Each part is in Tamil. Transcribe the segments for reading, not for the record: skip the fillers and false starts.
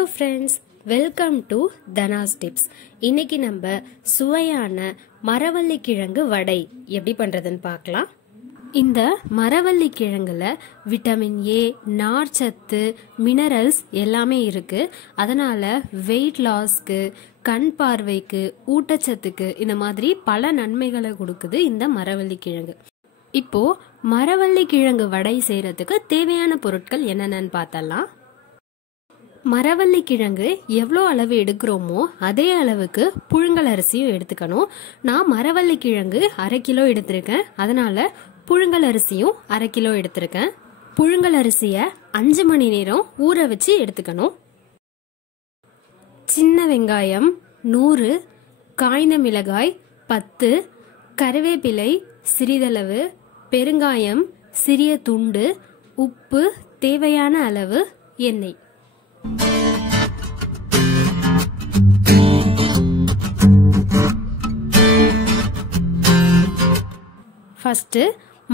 Hello friends, welcome to Dana's Tips. இன்னைக்கு நம்ம சுவையான மரவள்ளி கிழங்கு வடை எப்படி பண்றதுன்னு பார்க்கலாம். இந்த மரவள்ளி கிழங்குல விட்டமின் ஏ, நார்ச்சத்து, மினரல்ஸ் எல்லாமே இருக்கு. அதனால வெயிட் லாஸ்க்கு, கண் பார்வைக்கு, ஊட்டச்சத்துக்கு இந்த மாதிரி பல நன்மைகளை கொடுக்குது இந்த மரவள்ளி கிழங்கு. இப்போ மரவள்ளி கிழங்கு வடை செய்யறதுக்கு தேவையான பொருட்கள் என்னென்னு பார்த்தலாம். மரவள்ளி கிழங்கு எவ்வளோ அளவு எடுக்கிறோமோ அதே அளவுக்கு புழுங்கல் அரிசியும் எடுத்துக்கணும். நான் மரவள்ளி கிழங்கு 1/2 கிலோ எடுத்திருக்கேன், அதனால புழுங்கல் அரிசியும் 1/2 கிலோ எடுத்திருக்கேன். புழுங்கல் அரிசியை 5 மணி நேரம் ஊற வச்சு எடுத்துக்கணும். சின்ன வெங்காயம் 100, காய்ந்த மிளகாய் 10, கறிவேப்பிலை சிறிதளவு, பெருங்காயம் சிறிய துண்டு, உப்பு தேவையான அளவு, எண்ணெய். ஃபர்ஸ்ட்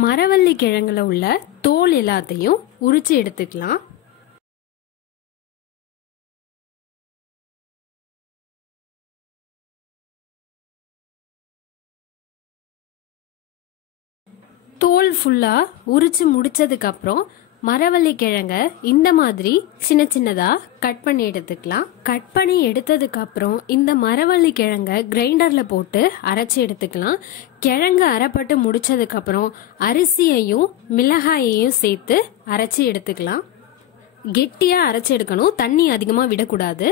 மரவள்ளி கிழங்குல உள்ள தோல் எல்லாத்தையும் உரிச்சு எடுத்துக்கலாம். தோல் ஃபுல்லா உரிச்சு முடிச்சதுக்கு அப்புறம் மரவள்ளி கிழங்க இந்த மாதிரி சின்ன சின்னதா கட் பண்ணி எடுத்துக்கலாம். கட் பண்ணி எடுத்ததுக்கு அப்புறம் இந்த மரவள்ளி கிழங்க கிரைண்டர்ல போட்டு அரைச்சி எடுத்துக்கலாம். கிழங்கு அரைப்பட்டு முடிச்சதுக்கு அப்புறம் அரிசியையும் மிளகாயையும் சேர்த்து அரைச்சி எடுத்துக்கலாம். கெட்டியா அரைச்சி எடுக்கணும், தண்ணி அதிகமா விடக்கூடாது.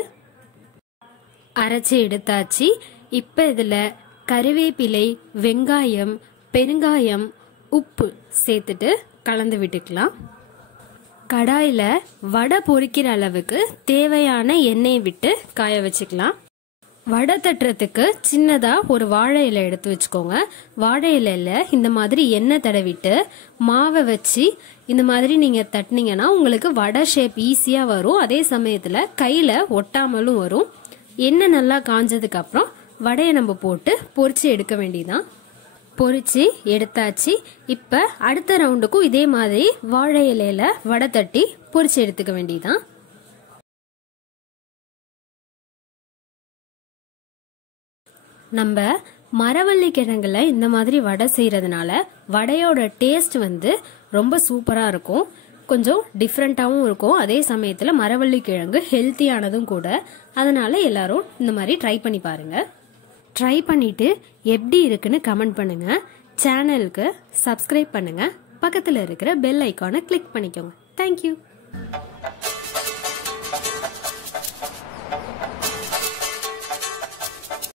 அரைச்சி எடுத்தாச்சு. இப்ப இதுல கறிவேப்பிலை, வெங்காயம், பெருங்காயம், உப்பு சேர்த்துட்டு கலந்து விட்டுக்கலாம். கடாயில வடை பொரிக்கிற அளவுக்கு தேவையான எண்ணெய் விட்டு காய வச்சுக்கலாம். வடை தட்டுறதுக்கு சின்னதா ஒரு வாழை இலை எடுத்து வச்சுக்கோங்க. வாழை இலையில இந்த மாதிரி எண்ணெய் தடவிட்டு மாவை வச்சு இந்த மாதிரி நீங்க தட்டினீங்கன்னா உங்களுக்கு வடை ஷேப் ஈஸியா வரும். அதே சமயத்துல கையில ஒட்டாமலும் வரும். எண்ணெய் நல்லா காஞ்சதுக்கு அப்புறம் வடையை நம்ம போட்டு பொரிச்சு எடுக்க வேண்டியதான். பொரிச்சு எடுத்தாச்சு. இப்ப அடுத்த ரவுண்டுக்கும் இதே மாதிரி வாழை இலையில வடை தட்டி பொரிச்சு எடுத்துக்க வேண்டியதான். நம்ம மரவள்ளி கிழங்குல இந்த மாதிரி வடை செய்யறதுனால வடையோட டேஸ்ட் ரொம்ப சூப்பரா இருக்கும். கொஞ்சம் டிஃப்ரெண்டாவும் இருக்கும். அதே சமயத்துல மரவள்ளி கிழங்கு ஹெல்த்தியானதும் கூட. அதனால எல்லாரும் இந்த மாதிரி ட்ரை பண்ணி பாருங்க. ட்ரை பண்ணிட்டு எப்படி இருக்குன்னு கமெண்ட் பண்ணுங்க. சேனலுக்கு சப்ஸ்கிரைப் பண்ணுங்க. பக்கத்துல இருக்கிற பெல் ஐகானை கிளிக் பண்ணிக்கோங்க. தேங்க்யூ.